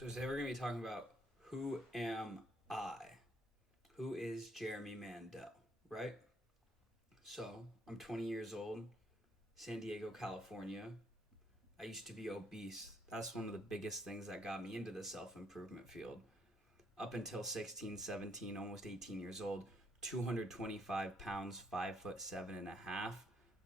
So today we're going to be talking about who am I? Who is Jeremy Mandel, right? So I'm 20 years old, San Diego, California. I used to be obese. That's one of the biggest things that got me into the self improvement field. Up until 16, 17, almost 18 years old, 225 pounds, 5'7" and a half.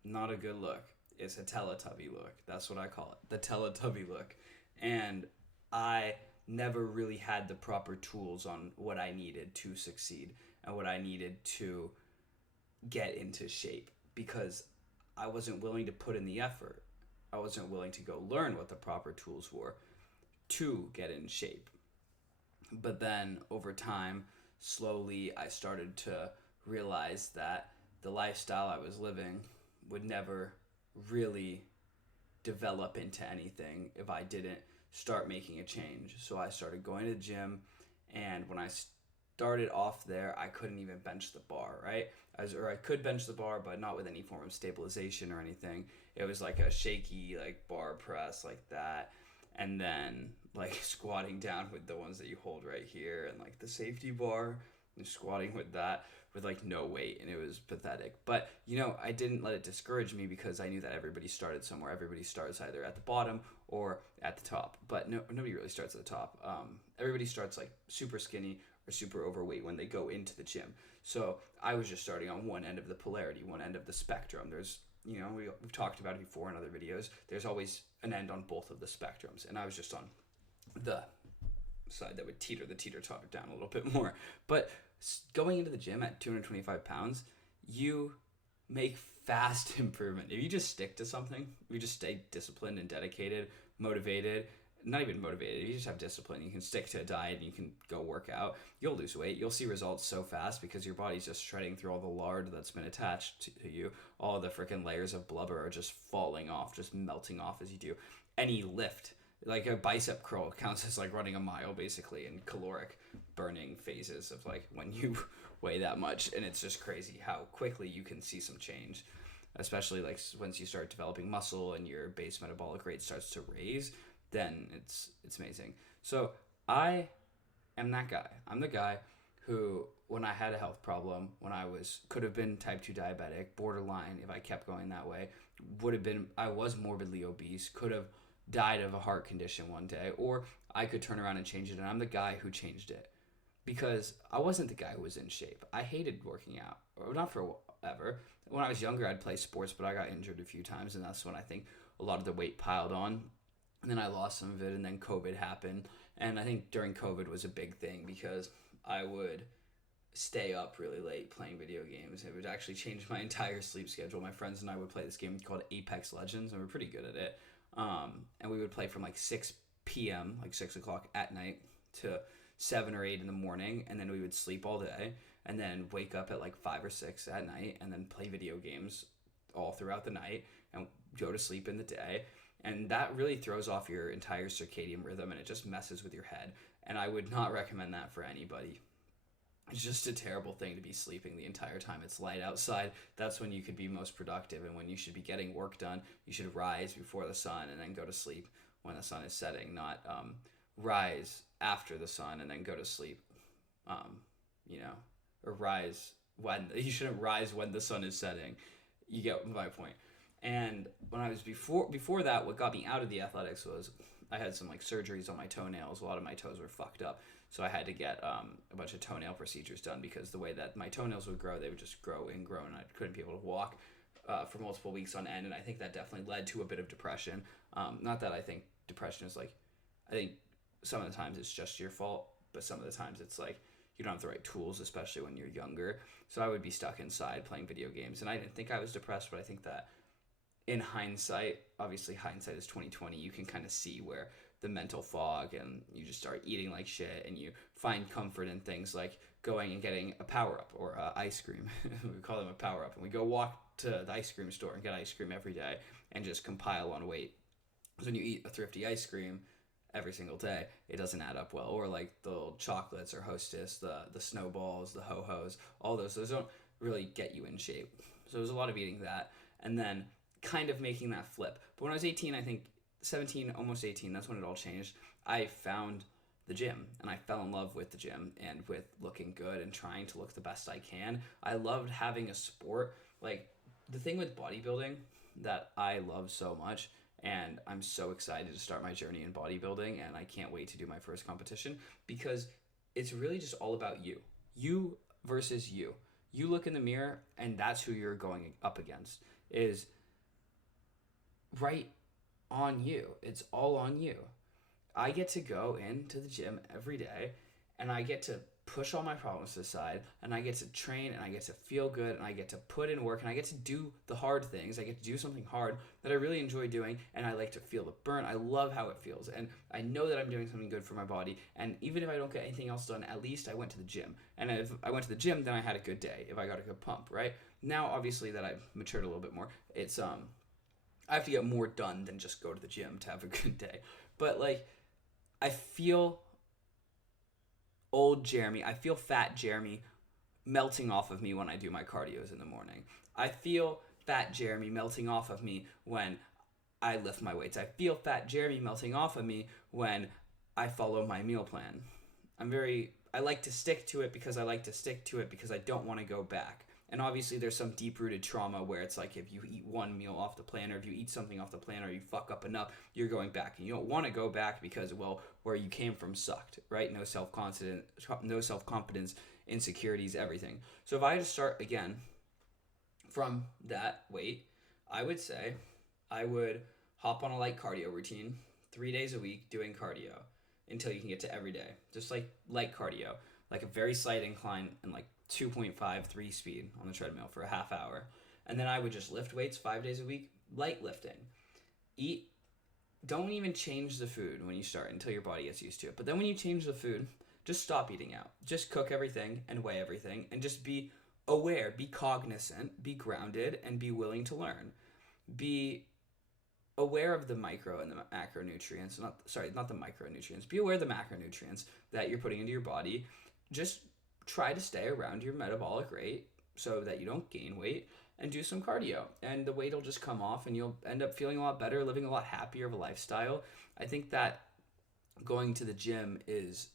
Not a good look. It's a Teletubby look. That's what I call it. The Teletubby look. And I never really had the proper tools on what I needed to succeed and what I needed to get into shape because I wasn't willing to put in the effort. I wasn't willing to go learn what the proper tools were to get in shape. But then over time, slowly, I started to realize that the lifestyle I was living would never really develop into anything if I didn't start making a change. So I started going to the gym, and when I started off there, I couldn't even bench the bar, right? I could bench the bar, but not with any form of stabilization or anything. It was like a shaky, like bar press, like that, and then like squatting down with the ones that you hold right here, and like the safety bar, and squatting with that with like no weight, and it was pathetic. But I didn't let it discourage me because I knew that everybody started somewhere. Everybody starts either at the bottom or at the top, but no, nobody really starts at the top. Everybody starts like super skinny or super overweight when they go into the gym. So I was just starting on one end of the polarity, one end of the spectrum. There's we've talked about it before in other videos. There's always an end on both of the spectrums, and I was just on the side that would teeter the teeter-totter down a little bit more. But going into the gym at 225 pounds, you make fast improvement. If you just stick to something, if you just stay disciplined and dedicated, motivated, not even motivated, if you just have discipline, you can stick to a diet and you can go work out, you'll lose weight. You'll see results so fast because your body's just shredding through all the lard that's been attached to you. All the freaking layers of blubber are just falling off, just melting off as you do any lift. Like a bicep curl counts as like running a mile basically in caloric burning phases of like when you weigh that much, and it's just crazy how quickly you can see some change, especially like once you start developing muscle and your base metabolic rate starts to raise. Then it's amazing. So I am that guy. I'm the guy who, when I had a health problem, when could have been type 2 diabetic, borderline if I kept going that way, I was morbidly obese, could have died of a heart condition one day, or I could turn around and change it, and I'm the guy who changed it. Because I wasn't the guy who was in shape. I hated working out, or not forever. When I was younger, I'd play sports, but I got injured a few times, and that's when I think a lot of the weight piled on. And then I lost some of it, and then COVID happened. And I think during COVID was a big thing because I would stay up really late playing video games. It would actually change my entire sleep schedule. My friends and I would play this game called Apex Legends, and we're pretty good at it. And we would play from like 6 p.m., like 6 o'clock at night, to 7 or 8 in the morning, and then we would sleep all day, and then wake up at like 5 or 6 at night, and then play video games all throughout the night, and go to sleep in the day. And that really throws off your entire circadian rhythm, and it just messes with your head. And I would not recommend that for anybody. It's just a terrible thing to be sleeping the entire time it's light outside. That's when you could be most productive, and when you should be getting work done. You should rise before the sun and then go to sleep when the sun is setting, not rise after the sun and then go to sleep. Or rise when you shouldn't rise when the sun is setting. You get my point. And when I was before that, what got me out of the athletics was I had some like surgeries on my toenails. A lot of my toes were fucked up, so I had to get a bunch of toenail procedures done because the way that my toenails would grow, they would just grow ingrown, and I couldn't be able to walk for multiple weeks on end. And I think that definitely led to a bit of depression. Not that I think depression is like, I think some of the times it's just your fault, but some of the times it's like you don't have the right tools, especially when you're younger. So I would be stuck inside playing video games, and I didn't think I was depressed, but I think that in hindsight, obviously hindsight is 2020, you can kind of see where the mental fog, and you just start eating like shit, and you find comfort in things like going and getting a power up or ice cream. We call them a power up, and we go walk to the ice cream store and get ice cream every day and just compile on weight. Because when you eat a thrifty ice cream every single day, it doesn't add up well. Or like the little chocolates or Hostess, the snowballs, the ho-hos, all those don't really get you in shape. So there's a lot of eating that, and then kind of making that flip. But when I was 18, I think 17, almost 18, that's when it all changed. I found the gym, and I fell in love with the gym and with looking good and trying to look the best I can. I loved having a sport. Like, the thing with bodybuilding that I love so much, and I'm so excited to start my journey in bodybuilding, and I can't wait to do my first competition, because it's really just all about you. You versus you. You look in the mirror, and that's who you're going up against. Is right on you. It's all on you. I get to go into the gym every day, and I get to push all my problems to the side, and I get to train, and I get to feel good, and I get to put in work, and I get to do the hard things. I get to do something hard that I really enjoy doing, and I like to feel the burn. I love how it feels, and I know that I'm doing something good for my body, and even if I don't get anything else done, at least I went to the gym. And if I went to the gym, then I had a good day, if I got a good pump, right? Now, obviously, that I've matured a little bit more, it's, I have to get more done than just go to the gym to have a good day. But, like, I feel old Jeremy, I feel fat Jeremy melting off of me when I do my cardios in the morning. I feel fat Jeremy melting off of me when I lift my weights. I feel fat Jeremy melting off of me when I follow my meal plan. I like to stick to it because I don't want to go back. And obviously there's some deep-rooted trauma where it's like if you eat one meal off the plan, or if you eat something off the plan, or you fuck up enough, you're going back. And you don't want to go back because, well, where you came from sucked, right? No self-confidence, insecurities, everything. So if I had to start again from that weight, I would say I would hop on a light cardio routine 3 days a week doing cardio until you can get to every day. Just like light cardio, like a very slight incline and like 2.53 speed on the treadmill for a half hour. And then I would just lift weights 5 days a week, light lifting. Don't even change the food when you start until your body gets used to it. But then when you change the food, just stop eating out. Just cook everything and weigh everything, and just be aware, be cognizant, be grounded, and be willing to learn. Be aware of the micro and the macronutrients. Not the micronutrients. Be aware of the macronutrients that you're putting into your body. Just try to stay around your metabolic rate so that you don't gain weight, and do some cardio, and the weight will just come off, and you'll end up feeling a lot better, living a lot happier of a lifestyle. I think that going to the gym is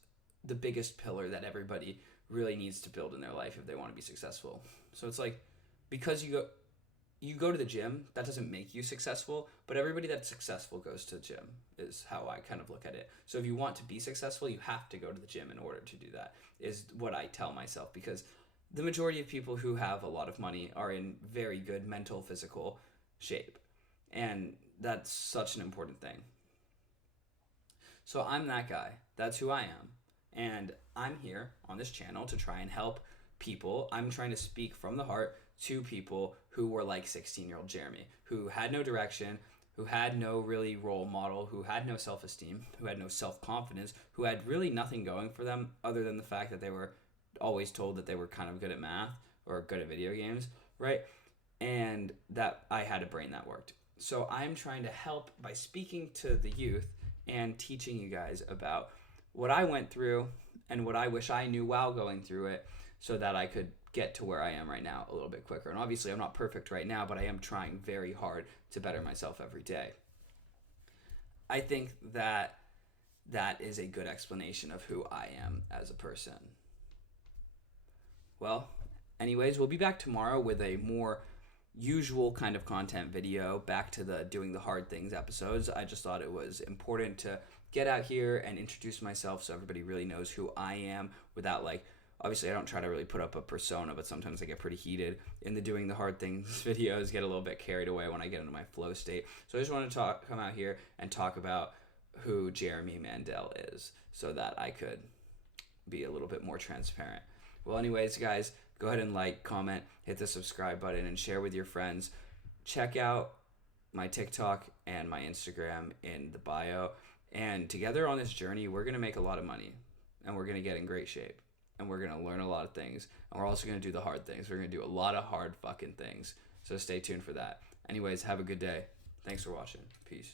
the biggest pillar that everybody really needs to build in their life if they want to be successful. So it's like, because you go to the gym, that doesn't make you successful, but everybody that's successful goes to the gym, is how I kind of look at it. So if you want to be successful, you have to go to the gym in order to do that, is what I tell myself, because the majority of people who have a lot of money are in very good mental, physical shape, and that's such an important thing. So I'm that guy. That's who I am, and I'm here on this channel to try and help people. I'm trying to speak from the heart to people who were like 16-year-old Jeremy, who had no direction, who had no really role model, who had no self-esteem, who had no self-confidence, who had really nothing going for them other than the fact that they were always told that they were kind of good at math or good at video games, right? And that I had a brain that worked. So I'm trying to help by speaking to the youth and teaching you guys about what I went through and what I wish I knew while going through it, so that I could get to where I am right now a little bit quicker. And obviously I'm not perfect right now, but I am trying very hard to better myself every day. I think that is a good explanation of who I am as a person. Well, anyways, we'll be back tomorrow with a more usual kind of content video, back to the doing the hard things episodes. I just thought it was important to get out here and introduce myself so everybody really knows who I am without, like, obviously I don't try to really put up a persona, but sometimes I get pretty heated in the doing the hard things videos, get a little bit carried away when I get into my flow state. So I just wanted to come out here and talk about who Jeremy Mandel is, so that I could be a little bit more transparent. Well, anyways, guys, go ahead and like, comment, hit the subscribe button, and share with your friends. Check out my TikTok and my Instagram in the bio. And together on this journey, we're going to make a lot of money, and we're going to get in great shape, and we're going to learn a lot of things, and we're also going to do the hard things. We're going to do a lot of hard fucking things. So stay tuned for that. Anyways, have a good day. Thanks for watching. Peace.